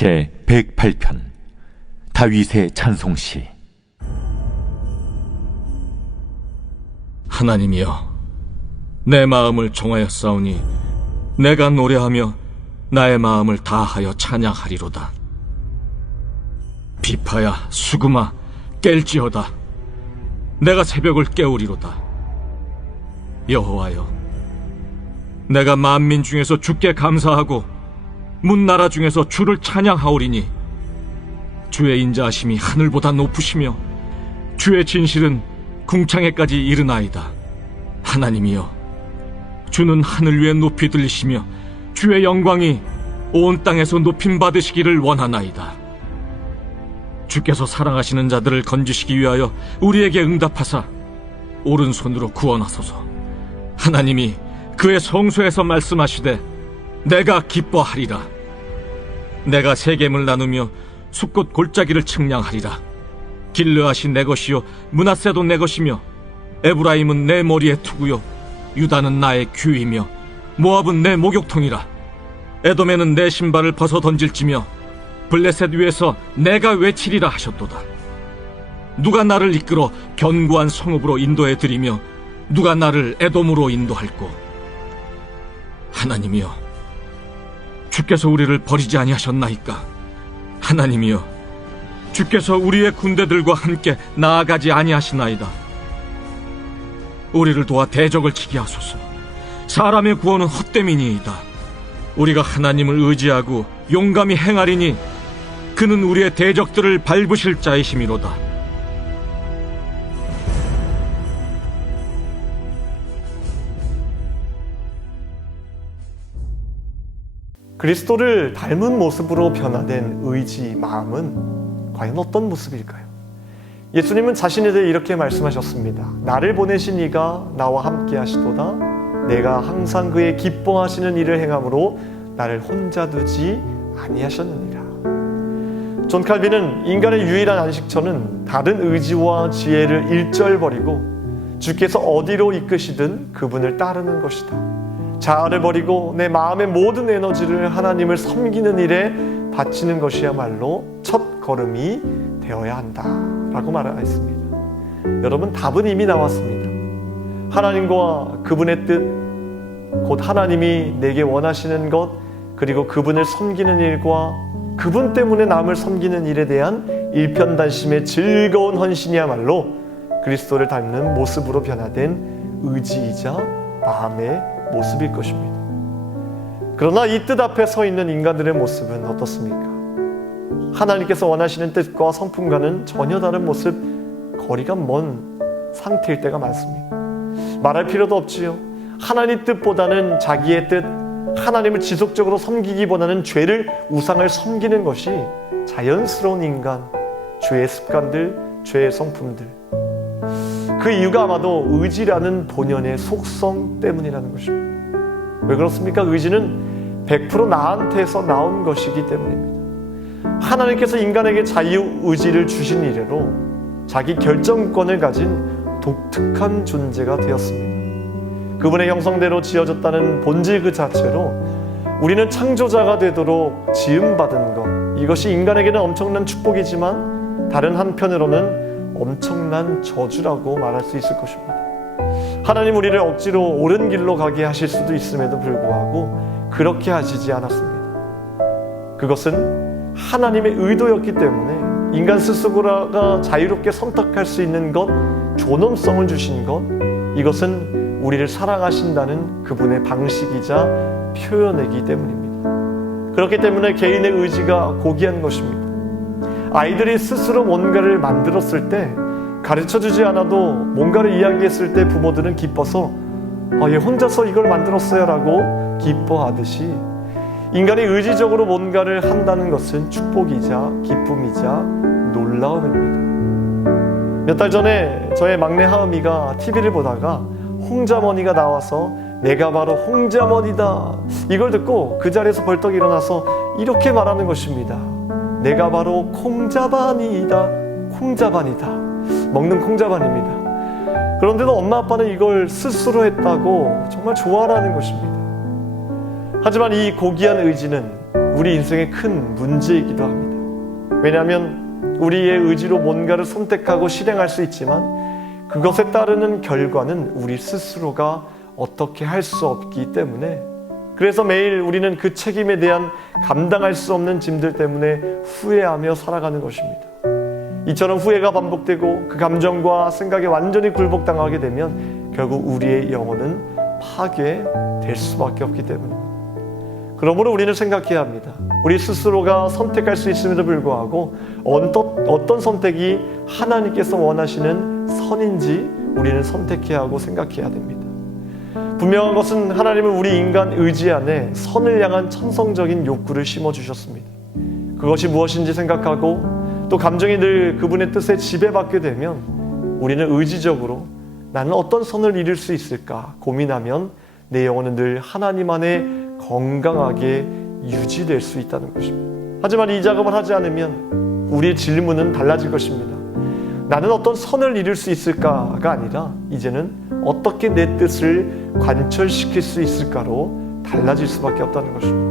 제 108편 다윗의 찬송시. 하나님이여, 내 마음을 종하였사오니 내가 노래하며 나의 마음을 다하여 찬양하리로다. 비파야 수금아 깰지어다. 내가 새벽을 깨우리로다. 여호와여, 내가 만민 중에서 주께 감사하고 문나라 중에서 주를 찬양하오리니 주의 인자하심이 하늘보다 높으시며 주의 진실은 궁창에까지 이르나이다. 하나님이여, 주는 하늘 위에 높이 들리시며 주의 영광이 온 땅에서 높임 받으시기를 원하나이다. 주께서 사랑하시는 자들을 건지시기 위하여 우리에게 응답하사 오른손으로 구원하소서. 하나님이 그의 성소에서 말씀하시되 내가 기뻐하리라. 내가 세겜을 나누며 숲곳 골짜기를 측량하리라. 길르앗이 내 것이요 므낫세도 내 것이며 에브라임은 내 머리의 투구요 유다는 나의 규이며 모압은 내 목욕통이라. 에돔에는 내 신발을 벗어 던질지며 블레셋 위에서 내가 외치리라 하셨도다. 누가 나를 이끌어 견고한 성읍으로 인도해 드리며 누가 나를 에돔으로 인도할꼬. 하나님이여, 주께서 우리를 버리지 아니하셨나이까. 하나님이여, 주께서 우리의 군대들과 함께 나아가지 아니하시나이다. 우리를 도와 대적을 치게 하소서. 사람의 구원은 헛됨이니이다. 우리가 하나님을 의지하고 용감히 행하리니 그는 우리의 대적들을 밟으실 자이심이로다. 그리스도를 닮은 모습으로 변화된 의지, 마음은 과연 어떤 모습일까요? 예수님은 자신에 대해 이렇게 말씀하셨습니다. 나를 보내신 이가 나와 함께 하시도다. 내가 항상 그의 기뻐하시는 일을 행함으로 나를 혼자 두지 아니하셨느니라. 존 칼빈은 인간의 유일한 안식처는 다른 의지와 지혜를 일절 버리고 주께서 어디로 이끄시든 그분을 따르는 것이다. 자아를 버리고 내 마음의 모든 에너지를 하나님을 섬기는 일에 바치는 것이야말로 첫 걸음이 되어야 한다라고 말하였습니다. 여러분, 답은 이미 나왔습니다. 하나님과 그분의 뜻, 곧 하나님이 내게 원하시는 것, 그리고 그분을 섬기는 일과 그분 때문에 남을 섬기는 일에 대한 일편단심의 즐거운 헌신이야말로 그리스도를 닮는 모습으로 변화된 의지이자 마음의 모습일 것입니다. 그러나 이 뜻 앞에 서 있는 인간들의 모습은 어떻습니까? 하나님께서 원하시는 뜻과 성품과는 전혀 다른 모습, 거리가 먼 상태일 때가 많습니다. 말할 필요도 없지요. 하나님 뜻보다는 자기의 뜻, 하나님을 지속적으로 섬기기보다는 죄를, 우상을 섬기는 것이 자연스러운 인간, 죄의 습관들, 죄의 성품들. 그 이유가 아마도 의지라는 본연의 속성 때문이라는 것입니다. 왜 그렇습니까? 의지는 100% 나한테서 나온 것이기 때문입니다. 하나님께서 인간에게 자유의지를 주신 이래로 자기 결정권을 가진 독특한 존재가 되었습니다. 그분의 형성대로 지어졌다는 본질 그 자체로 우리는 창조자가 되도록 지음받은 것, 이것이 인간에게는 엄청난 축복이지만 다른 한편으로는 엄청난 저주라고 말할 수 있을 것입니다. 하나님 우리를 억지로 옳은 길로 가게 하실 수도 있음에도 불구하고 그렇게 하시지 않았습니다. 그것은 하나님의 의도였기 때문에 인간 스스로가 자유롭게 선택할 수 있는 것, 존엄성을 주신 것, 이것은 우리를 사랑하신다는 그분의 방식이자 표현이기 때문입니다. 그렇기 때문에 개인의 의지가 고귀한 것입니다. 아이들이 스스로 뭔가를 만들었을 때, 가르쳐주지 않아도 뭔가를 이야기했을 때 부모들은 기뻐서 얘 혼자서 이걸 만들었어요 라고 기뻐하듯이 인간이 의지적으로 뭔가를 한다는 것은 축복이자 기쁨이자 놀라움입니다. 몇 달 전에 저의 막내 하은이가 TV를 보다가 홍자머니가 나와서 내가 바로 홍자머니다, 이걸 듣고 그 자리에서 벌떡 일어나서 이렇게 말하는 것입니다. 내가 바로 콩자반이다. 콩자반이다. 먹는 콩자반입니다. 그런데도 엄마 아빠는 이걸 스스로 했다고 정말 좋아하는 것입니다. 하지만 이 고귀한 의지는 우리 인생의 큰 문제이기도 합니다. 왜냐하면 우리의 의지로 뭔가를 선택하고 실행할 수 있지만 그것에 따르는 결과는 우리 스스로가 어떻게 할 수 없기 때문에, 그래서 매일 우리는 그 책임에 대한 감당할 수 없는 짐들 때문에 후회하며 살아가는 것입니다. 이처럼 후회가 반복되고 그 감정과 생각에 완전히 굴복당하게 되면 결국 우리의 영혼은 파괴될 수밖에 없기 때문입니다. 그러므로 우리는 생각해야 합니다. 우리 스스로가 선택할 수 있음에도 불구하고 어떤 선택이 하나님께서 원하시는 선인지 우리는 선택해야 하고 생각해야 됩니다. 분명한 것은 하나님은 우리 인간 의지 안에 선을 향한 천성적인 욕구를 심어주셨습니다. 그것이 무엇인지 생각하고 또 감정이 늘 그분의 뜻에 지배받게 되면 우리는 의지적으로 나는 어떤 선을 이룰 수 있을까 고민하면 내 영혼은 늘 하나님 안에 건강하게 유지될 수 있다는 것입니다. 하지만 이 작업을 하지 않으면 우리의 질문은 달라질 것입니다. 나는 어떤 선을 이룰 수 있을까가 아니라 이제는 어떻게 내 뜻을 관철시킬 수 있을까로 달라질 수밖에 없다는 것입니다.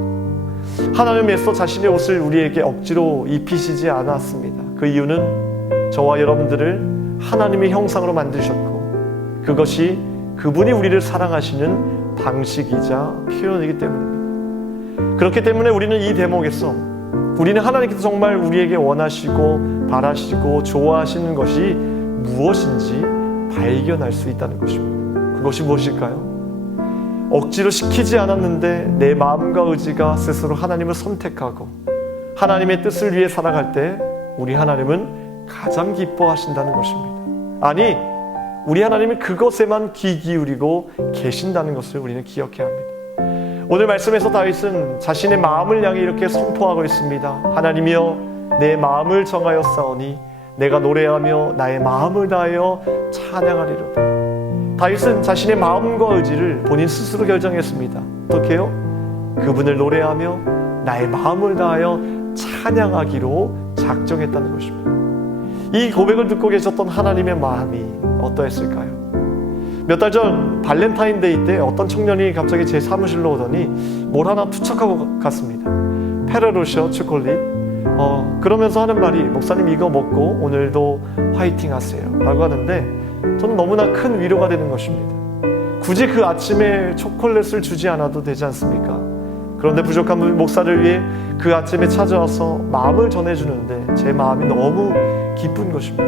하나님은 애써 자신의 옷을 우리에게 억지로 입히시지 않았습니다. 그 이유는 저와 여러분들을 하나님의 형상으로 만드셨고 그것이 그분이 우리를 사랑하시는 방식이자 표현이기 때문입니다. 그렇기 때문에 우리는 이 대목에서 우리는 하나님께서 정말 우리에게 원하시고 바라시고 좋아하시는 것이 무엇인지 발견할 수 있다는 것입니다. 그것이 무엇일까요? 억지로 시키지 않았는데 내 마음과 의지가 스스로 하나님을 선택하고 하나님의 뜻을 위해 살아갈 때 우리 하나님은 가장 기뻐하신다는 것입니다. 아니, 우리 하나님은 그것에만 귀 기울이고 계신다는 것을 우리는 기억해야 합니다. 오늘 말씀에서 다윗은 자신의 마음을 향해 이렇게 선포하고 있습니다. 하나님이여, 내 마음을 정하여 싸우니 내가 노래하며 나의 마음을 다하여 찬양하리로다. 다윗은 자신의 마음과 의지를 본인 스스로 결정했습니다. 어떻게요? 그분을 노래하며 나의 마음을 다하여 찬양하기로 작정했다는 것입니다. 이 고백을 듣고 계셨던 하나님의 마음이 어떠했을까요? 몇 달 전 발렌타인데이 때 어떤 청년이 갑자기 제 사무실로 오더니 뭘 하나 투척하고 갔습니다. 페레로쇼 초콜릿. 그러면서 하는 말이, 목사님 이거 먹고 오늘도 화이팅 하세요 라고 하는데 저는 너무나 큰 위로가 되는 것입니다. 굳이 그 아침에 초콜릿을 주지 않아도 되지 않습니까? 그런데 부족한 목사를 위해 그 아침에 찾아와서 마음을 전해주는데 제 마음이 너무 기쁜 것입니다.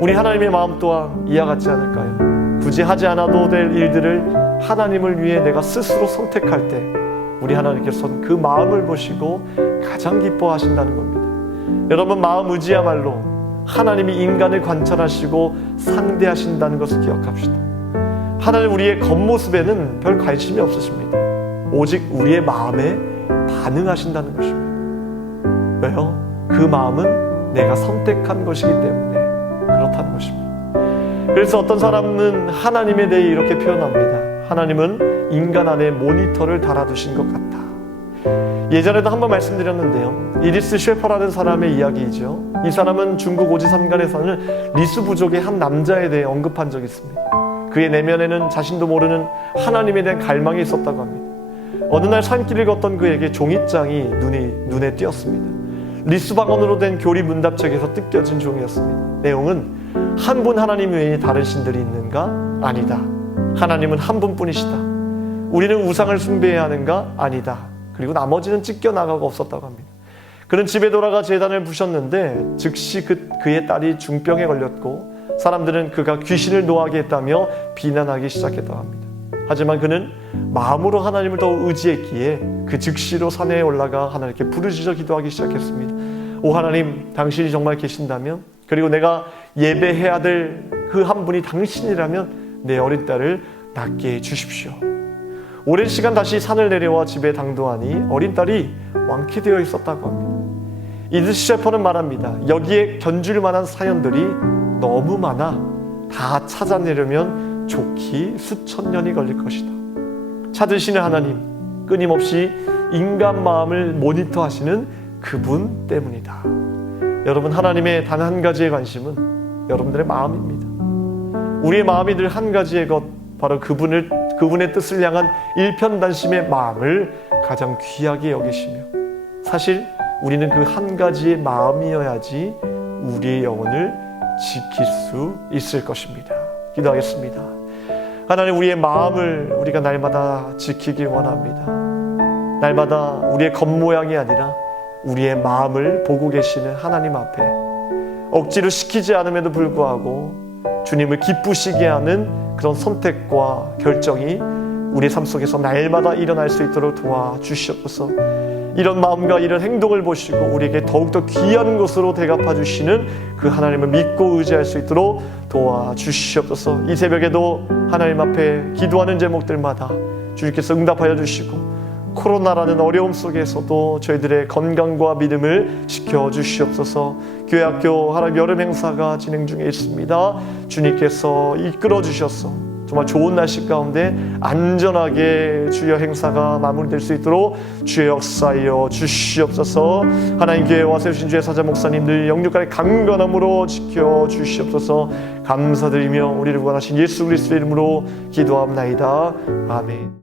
우리 하나님의 마음 또한 이와 같지 않을까요? 굳이 하지 않아도 될 일들을 하나님을 위해 내가 스스로 선택할 때 우리 하나님께서는 그 마음을 보시고 가장 기뻐하신다는 겁니다. 여러분, 마음 의지야말로 하나님이 인간을 관찰하시고 상대하신다는 것을 기억합시다. 하나님 우리의 겉모습에는 별 관심이 없으십니다. 오직 우리의 마음에 반응하신다는 것입니다. 왜요? 그 마음은 내가 선택한 것이기 때문에 그렇다는 것입니다. 그래서 어떤 사람은 하나님에 대해 이렇게 표현합니다. 하나님은 인간 안에 모니터를 달아두신 것 같다. 예전에도 한번 말씀드렸는데요. 이리스 쉐퍼라는 사람의 이야기이죠. 이 사람은 중국 오지삼간에 사는 리수 부족의 한 남자에 대해 언급한 적이 있습니다. 그의 내면에는 자신도 모르는 하나님에 대한 갈망이 있었다고 합니다. 어느 날 산길을 걷던 그에게 종이장이 눈에 띄었습니다. 리수방언으로 된 교리 문답책에서 뜯겨진 종이었습니다. 내용은 한 분 하나님 외에 다른 신들이 있는가? 아니다. 하나님은 한 분뿐이시다. 우리는 우상을 숭배해야 하는가? 아니다. 그리고 나머지는 찢겨나가고 없었다고 합니다. 그는 집에 돌아가 제단을 부셨는데 즉시 그의 딸이 중병에 걸렸고 사람들은 그가 귀신을 노하게 했다며 비난하기 시작했다고 합니다. 하지만 그는 마음으로 하나님을 더욱 의지했기에 그 즉시로 산에 올라가 하나님께 부르짖어 기도하기 시작했습니다. 오 하나님, 당신이 정말 계신다면, 그리고 내가 예배해야 될 그 한 분이 당신이라면 내 어린 딸을 낫게 해주십시오. 오랜 시간 다시 산을 내려와 집에 당도하니 어린 딸이 완쾌되어 있었다고 합니다. 이리스 셰퍼는 말합니다. 여기에 견줄 만한 사연들이 너무 많아 다 찾아내려면 좋기 수천 년이 걸릴 것이다. 찾으시는 하나님, 끊임없이 인간 마음을 모니터하시는 그분 때문이다. 여러분, 하나님의 단 한 가지의 관심은 여러분들의 마음입니다. 우리의 마음이 늘 한 가지의 것, 바로 그분의 뜻을 향한 일편단심의 마음을 가장 귀하게 여기시며 사실 우리는 그 한 가지의 마음이어야지 우리의 영혼을 지킬 수 있을 것입니다. 기도하겠습니다. 하나님, 우리의 마음을 우리가 날마다 지키길 원합니다. 날마다 우리의 겉모양이 아니라 우리의 마음을 보고 계시는 하나님 앞에 억지로 시키지 않음에도 불구하고 주님을 기쁘시게 하는 그런 선택과 결정이 우리 삶 속에서 날마다 일어날 수 있도록 도와주시옵소서. 이런 마음과 이런 행동을 보시고 우리에게 더욱더 귀한 것으로 대갚아 주시는 그 하나님을 믿고 의지할 수 있도록 도와주시옵소서. 이 새벽에도 하나님 앞에 기도하는 제목들마다 주님께서 응답하여 주시고 코로나라는 어려움 속에서도 저희들의 건강과 믿음을 지켜주시옵소서. 교회학교 하나님 여름 행사가 진행 중에 있습니다. 주님께서 이끌어 주셔서 정말 좋은 날씨 가운데 안전하게 주여 행사가 마무리될 수 있도록 주의 역사하여 주시옵소서. 하나님 교회와 세우신 주의 사자 목사님들 영육간의 강건함으로 지켜주시옵소서. 감사드리며 우리를 구원하신 예수 그리스도의 이름으로 기도합나이다. 아멘.